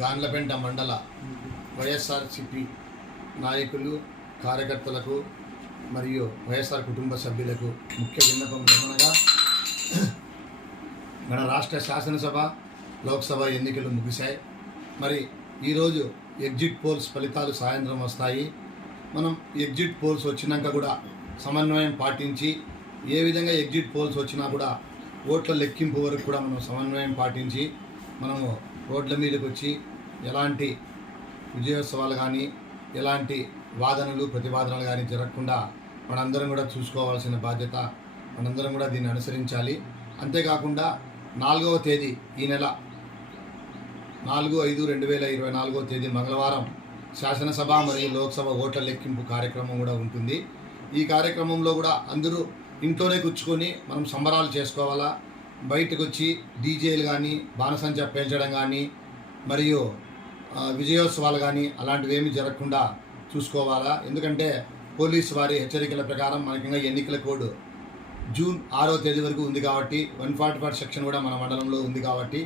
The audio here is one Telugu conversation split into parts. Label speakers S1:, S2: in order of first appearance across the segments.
S1: గాండ్లపెంట మండల వైఎస్ఆర్సిపి నాయకులు కార్యకర్తలకు మరియు వైఎస్ఆర్ కుటుంబ సభ్యులకు ముఖ్య విన్నపం ఏమనగా మన రాష్ట్ర శాసనసభ లోక్సభ ఎన్నికలు ముగిశాయి. మరి ఈరోజు ఎగ్జిట్ పోల్స్ ఫలితాలు సాయంత్రం వస్తాయి. మనం ఎగ్జిట్ పోల్స్ వచ్చినాక కూడా సమన్వయం పాటించి ఏ విధంగా ఎగ్జిట్ పోల్స్ వచ్చినా కూడా ఓట్ల లెక్కింపు వరకు కూడా మనం సమన్వయం పాటించి మనము రోడ్ల మీదకి వచ్చి ఎలాంటి విజయోత్సవాలు కానీ ఎలాంటి వాదనలు ప్రతివాదనలు కానీ జరగకుండా మనందరం కూడా చూసుకోవాల్సిన బాధ్యత మనందరం కూడా దీన్ని అనుసరించాలి. అంతేకాకుండా నాలుగవ తేదీ ఈ నెల నాలుగు ఐదు రెండు వేల ఇరవై నాలుగో తేదీ మంగళవారం శాసనసభ మరియు లోక్సభ ఓట్ల లెక్కింపు కార్యక్రమం కూడా ఉంటుంది. ఈ కార్యక్రమంలో కూడా అందరూ ఇంట్లోనే కూర్చుకొని మనం సంబరాలు చేసుకోవాలా? బయటకు వచ్చి డీజేలు కానీ బాణసంచ పేల్చడం కానీ మరియు విజయోత్సవాలు కానీ అలాంటివి ఏమీ జరగకుండా చూసుకోవాలా? ఎందుకంటే పోలీసు వారి హెచ్చరికల ప్రకారం మనకి ఇంకా ఎన్నికల కోడ్ జూన్ ఆరో తేదీ వరకు ఉంది కాబట్టి వన్ ఫార్టీ ఫైవ్ సెక్షన్ కూడా మన మండలంలో ఉంది కాబట్టి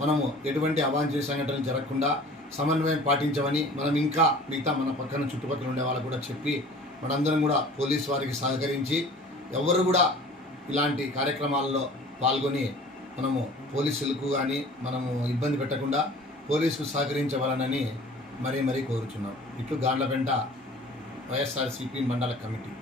S1: మనము ఎటువంటి అవాంఛనీయ సంఘటనలు జరగకుండా సమన్వయం పాటించమని మనం ఇంకా మిగతా మన పక్కన చుట్టుపక్కల ఉండే వాళ్ళు కూడా చెప్పి మనందరం కూడా పోలీస్ వారికి సహకరించి ఎవరు కూడా ఇలాంటి కార్యక్రమాల్లో పాల్గొని మనము పోలీసులకు కానీ మనము ఇబ్బంది పెట్టకుండా పోలీసుకు సహకరించవాలనని మరీ మరీ కోరుచున్నాం. ఇట్లు గాండ్లపెంట వైఎస్ఆర్సీపీ మండల కమిటీ.